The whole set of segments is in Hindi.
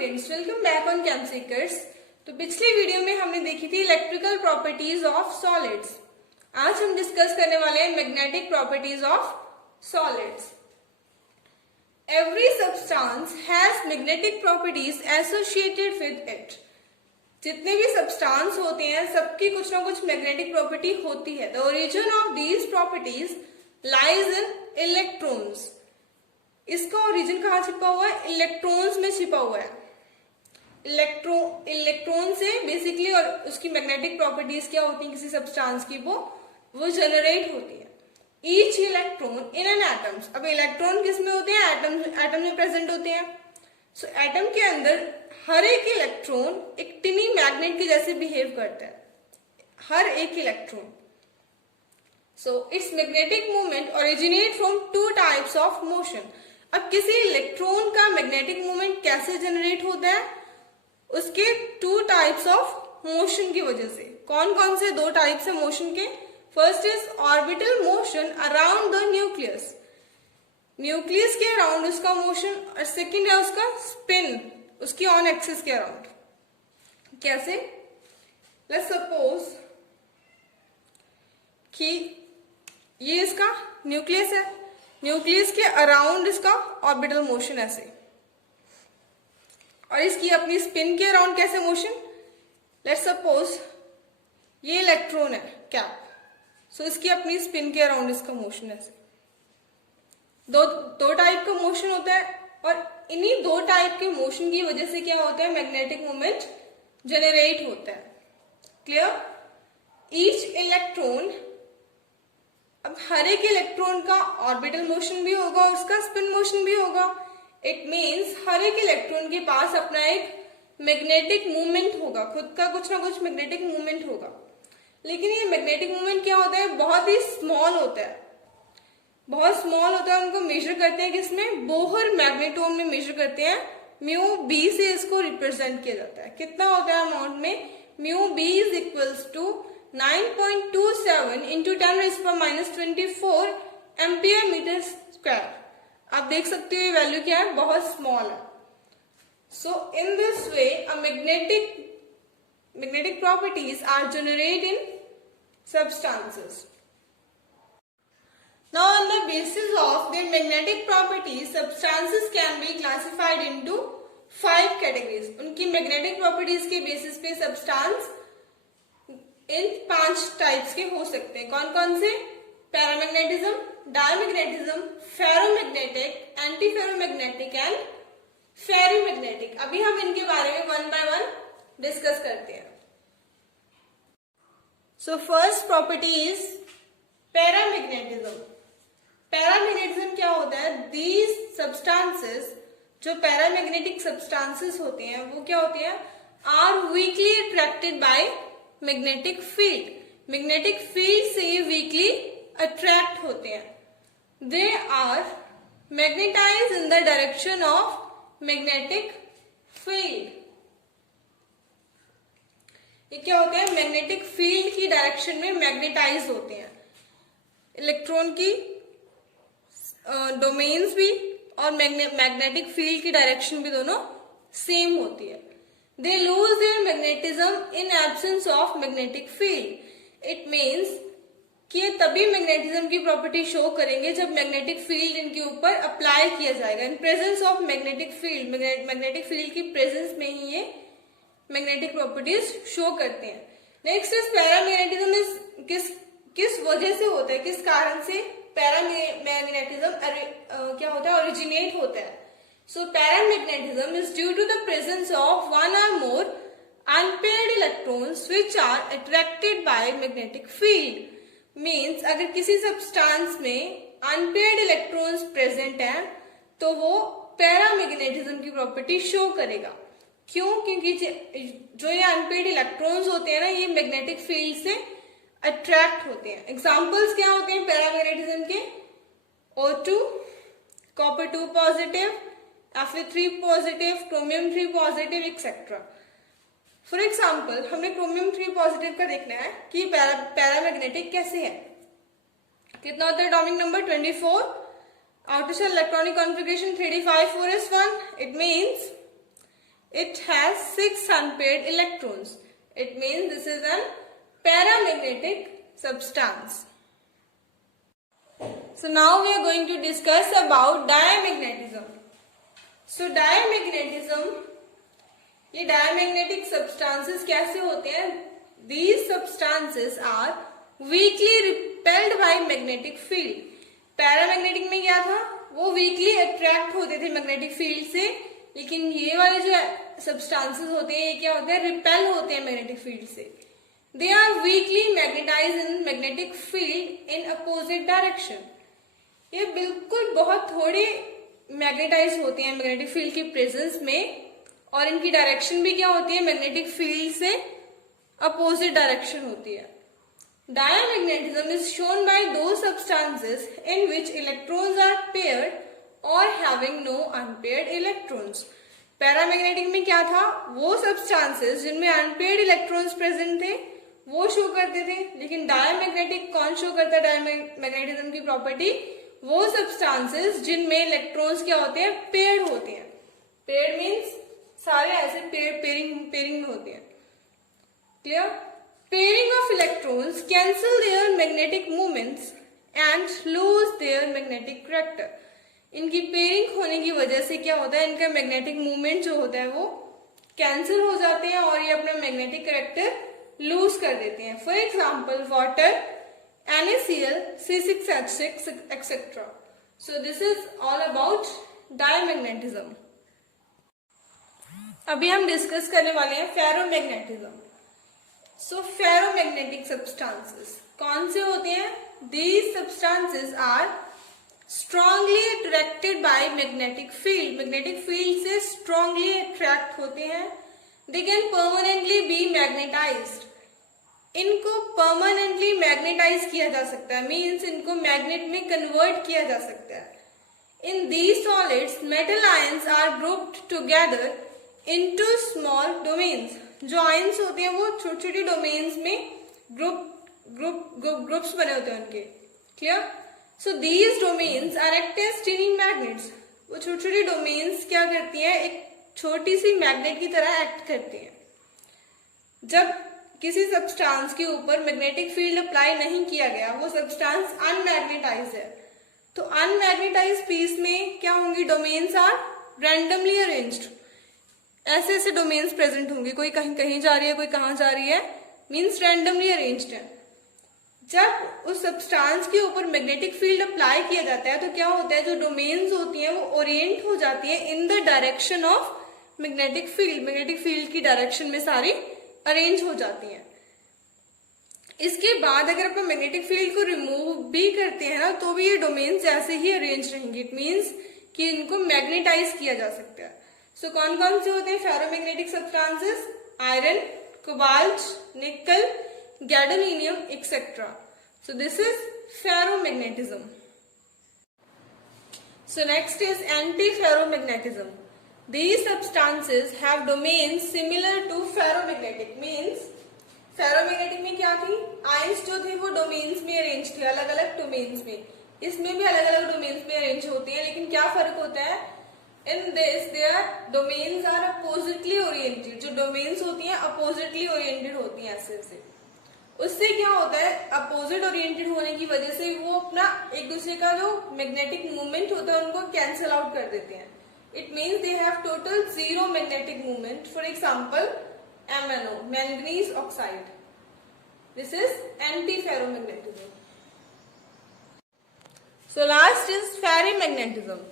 स्टूडेंट्स, वेलकम बैक ऑन कैम्सिकर्स। तो पिछली वीडियो में हमने देखी थी इलेक्ट्रिकल प्रॉपर्टीज ऑफ सॉलिड्स। आज हम डिस्कस करने वाले हैं magnetic properties of solids. Every substance has magnetic properties associated with it. जितने भी सब्सटेंस होते हैं सबकी कुछ ना कुछ मैग्नेटिक प्रॉपर्टी होती है। The origin of these properties lies in electrons. इसका ओरिजिन कहाँ छिपा हुआ है? इलेक्ट्रॉन्स में छिपा हुआ है। इलेक्ट्रॉन से बेसिकली और उसकी मैग्नेटिक प्रॉपर्टीज क्या होती है किसी सब्सटेंस की, वो जनरेट होती है। Each electron in an atoms. अब इलेक्ट्रॉन किस में होते हैं? एटम में प्रेजेंट होते हैं। सो एटम के अंदर हर एक इलेक्ट्रॉन एक टिनी मैग्नेट के जैसे बिहेव करता है, हर एक electron. So it's magnetic movement originate from two types of motion. अब किसी इलेक्ट्रॉन का मैग्नेटिक मूवमेंट कैसे जनरेट होता है? उसके टू टाइप्स ऑफ मोशन की वजह से। कौन कौन से दो टाइप्स है मोशन के? First is orbital motion around the nucleus. Nucleus के अराउंड उसका मोशन, और सेकेंड है उसका स्पिन, उसकी ऑन एक्सिस के अराउंड। कैसे? लेट्स सपोज कि ये इसका न्यूक्लियस है, न्यूक्लियस के अराउंड इसका ऑर्बिटल मोशन ऐसे, और इसकी अपनी स्पिन के अराउंड कैसे मोशन? लेट्स सपोज ये इलेक्ट्रॉन है कैप, सो इसकी अपनी स्पिन के अराउंड इसका मोशन ऐसे। दो टाइप का मोशन होता है, और इन्हीं दो टाइप के मोशन की वजह से क्या होता है? मैग्नेटिक मूवमेंट जनरेट होता है। क्लियर? ईच इलेक्ट्रॉन, अब हर एक इलेक्ट्रॉन का ऑर्बिटल मोशन भी होगा और उसका स्पिन मोशन भी होगा। इट मीन्स हर एक इलेक्ट्रॉन के पास अपना एक मैग्नेटिक मूवमेंट होगा, खुद का कुछ ना कुछ मैग्नेटिक मूवमेंट होगा। लेकिन ये मैग्नेटिक मूवमेंट क्या होता है? बहुत ही स्मॉल होता है, बहुत स्मॉल होता है। उनको मेजर करते हैं किसमें? बोहर मैग्नेटोन में मेजर करते हैं। म्यू बी से इसको रिप्रेजेंट किया जाता है। कितना होता है अमाउंट में? Mu B is equals to 9.27 into 10⁻24 ampere metre square. आप देख सकते हो ये वैल्यू क्या है, बहुत स्मॉल है। So in this way a magnetic properties are generated in substances. Now on the basis of their magnetic properties, substances can be classified into 5 categories. उनकी magnetic properties के basis पे substance इन 5 टाइप्स के हो सकते हैं। कौन कौन से? Paramagnetism, diamagnetism, ferromagnetic, antiferromagnetic and ferromagnetic. अभी हम इनके बारे में वन बाय वन डिस्कस करते हैं। So first property is paramagnetism. Paramagnetism क्या होता है? दीज सब्सटेंसेस, जो पैरामैग्नेटिक सब्सटेंसेस होते हैं वो क्या होते हैं? Are weakly attracted by magnetic field. Magnetic field से ये वीकली अट्रैक्ट होते हैं। They are magnetise in the direction of magnetic field. ये क्या होते हैं? मैग्नेटिक फील्ड की डायरेक्शन में मैग्नेटाइज होते हैं। इलेक्ट्रॉन की डोमेन्स भी और मैग्नेटिक फील्ड की डायरेक्शन भी दोनों सेम होती है। They lose their magnetism in absence of magnetic field. It means कि ये तभी मैग्नेटिज्म की प्रॉपर्टी शो करेंगे जब मैग्नेटिक फील्ड इनके ऊपर अप्लाई किया जाएगा। In presence of magnetic field, magnetic field की प्रेजेंस में ही ये मैग्नेटिक प्रॉपर्टीज शो करते हैं। Next is paramagnetism. इज किस वजह से होता है, किस कारण से पैरामैग्नेटिज्म क्या होता है? ओरिजिनेट होता है। So paramagnetism is due to the presence of one or more unpaired electrons which are attracted by magnetic field. Means अगर किसी substance में unpaired electrons present हैं तो वो paramagnetism की property show करेगा। क्यों? क्योंकि जो ये unpaired electrons होते हैं ना, ये magnetic field से attract होते हैं। Examples क्या होते हैं paramagnetism के? O2, copper 2 positive, Fe3 positive, chromium 3 positive etcetera. For example हमने क्रोमियम 3 पॉजिटिव का देखना है कि पैरामैग्नेटिक कैसे है। कितना होता है atomic number? 24। Outer shell electronic configuration 3d5 4s1। It means It has 6 unpaired electrons. It means this is an paramagnetic substance. So now we are going to discuss about diamagnetism. So diamagnetism, ये diamagnetic substances कैसे होते हैं? These substances are weakly repelled by magnetic field. Paramagnetic में क्या था? वो वीकली अट्रैक्ट होते थे मैग्नेटिक फील्ड से, लेकिन ये वाले जो सब्सटेंसेस होते हैं ये क्या होते हैं? रिपेल होते हैं मैग्नेटिक फील्ड से. They are weakly magnetise in magnetic field in opposite direction. ये बिल्कुल बहुत थोड़े मैग्नेटाइज होते हैं मैग्नेटिक फील्ड की प्रेजेंस में, और इनकी डायरेक्शन भी क्या होती है? मैग्नेटिक फील्ड से अपोजिट डायरेक्शन होती है. Diamagnetism is shown by those substances in which electrons are paired or having no unpaired electrons. Paramagnetic में क्या था? वो substances जिनमें unpaired electrons present थे वो शो करते थे, लेकिन डायमैग्नेटिक कौन शो करता है? डायमैग्नेटिज्म की प्रॉपर्टी वो substances जिनमें electrons क्या होते हैं? पेयर्ड होते हैं. पेयर्ड मीन्स सारे ऐसे पेयरिंग में होते हैं. Clear? Pairing of electrons cancel their magnetic moments and lose their magnetic character. इनकी पेयरिंग होने की वजह से क्या होता है? इनका मैग्नेटिक मूवमेंट जो होता है वो कैंसिल हो जाते हैं और ये अपना मैग्नेटिक कैरेक्टर लूज कर देते हैं. For example water, NaCl, C6H6 etcetera. So this is all about diamagnetism. अभी हम डिस्कस करने वाले हैं फेरोमैग्नेटिज्म. So ferromagnetic substances कौन से होते हैं? These substances are strongly attracted by magnetic field. Magnetic field से strongly attract होते हैं. They can permanently be magnetized. इनको permanently magnetize किया जा सकता है, means इनको magnet में convert किया जा सकता है. In these solids, metal ions are grouped together into small domains. जो आयंस होते हैं वो छोटी छोटी डोमेन्स में ग्रुप्स बने होते हैं उनके. Clear? So these domains are act as staining magnets. वो छोटी छोटी डोमेन्स क्या करती हैं? एक छोटी सी मैग्नेट की तरह एक्ट करती हैं. जब किसी सब्सटेंस के ऊपर मैग्नेटिक फील्ड अप्लाई नहीं किया गया, वो सब्सटेंस अनमैग्नेटाइज है, तो अनमैग्नेटाइज पीस में क्या होंगी? Domains are randomly arranged. ऐसे ऐसे डोमेन्स प्रेजेंट होंगे, कोई कहीं कहीं जा रही है, कोई कहाँ जा रही है, मीन्स रैंडमली अरेंज्ड है. जब उस सब्सटेंस के ऊपर मैग्नेटिक फील्ड अप्लाई किया जाता है तो क्या होता है? जो डोमेन्स होती हैं वो ओरिएंट हो जाती है इन the direction of magnetic field. Magnetic field की डायरेक्शन में सारी अरेंज हो जाती हैं. इसके बाद अगर अपन मैग्नेटिक फील्ड को रिमूव भी करते हैं ना, तो भी ये डोमेन्स ऐसे ही अरेंज रहेंगे. इट मीन्स कि इनको मैग्नेटाइज किया जा सकता है. सो कौन कौन से होते हैं फेरोमैग्नेटिक सब्सटेंसेस? आयरन, कोबाल्ट, निकल, gadolinium etcetera. So this is ferromagnetism. So next is anti-ferromagnetism. These substances have domains similar to ferromagnetic. Means ferromagnetic में क्या थी? आयंस जो थे वो डोमेन्स में अरेंज थे, अलग अलग डोमेन्स में. इसमें भी अलग अलग डोमेन्स में अरेंज होते हैं, लेकिन क्या फर्क होता है? In this, their domains are oppositely oriented. जो domains होती हैं oppositely oriented होती हैं ऐसे ऐसे. उससे क्या होता है? opposite oriented होने की वजह से वो अपना एक दूसरे का जो magnetic movement होता है उनको cancel out कर देते हैं. It means they have total zero magnetic movement. For example, MnO, manganese oxide. This is anti-ferromagnetism. So last is ferrimagnetism.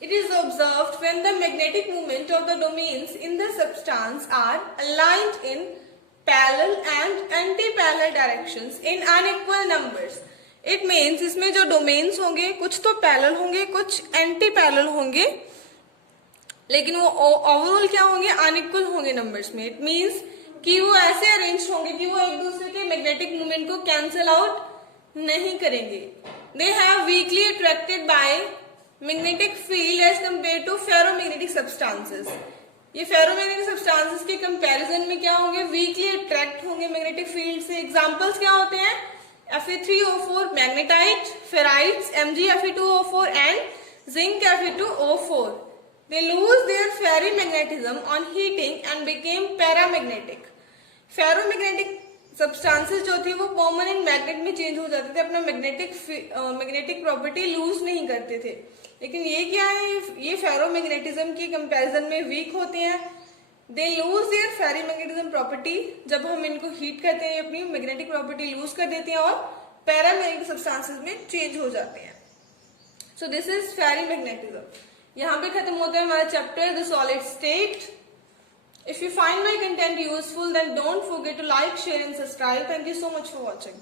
It is observed when the magnetic moment of the domains in the substance are aligned in parallel and anti-parallel directions in unequal numbers. It means इसमें जो domains होंगे कुछ तो parallel होंगे, कुछ anti-parallel होंगे, लेकिन वो ओवरऑल क्या होंगे? अनइक्वल होंगे नंबर्स में. इट मीन्स कि वो ऐसे अरेंज होंगे कि वो एक दूसरे के मैग्नेटिक मूवमेंट को कैंसिल आउट नहीं करेंगे. They have weakly attracted by magnetic field as compare to ferromagnetic substances. ये फेरोमैग्नेटिक सब्सटेंसेस के कंपैरिजन में क्या होंगे? वीकली अट्रैक्ट होंगे मैग्नेटिक फील्ड से. एग्जांपल्स क्या होते हैं? Fe3O4 magnetite, ferrites, MgFe2O4 and zinc Fe2O4. They lose their ferrimagnetism on heating and became paramagnetic. Ferromagnetic substances जो थी वो परमानेंट मैग्नेट में चेंज हो जाते थे, अपना मैग्नेटिक प्रॉपर्टी लूज नहीं करते थे. लेकिन ये क्या है, ये फेरोमैग्नेटिज्म के कंपैरिजन में वीक होते हैं. They lose their ferromagnetism property, जब हम इनको हीट करते हैं अपनी मैग्नेटिक प्रॉपर्टी लूज कर देते हैं और पैरामैग्नेटिक सब्सटेंसेस में चेंज हो जाते हैं. So this is ferromagnetism. यहाँ पे खत्म होता है हमारा chapter the solid state. If you find my content useful, then don't forget to like, share and subscribe. Thank you so much for watching.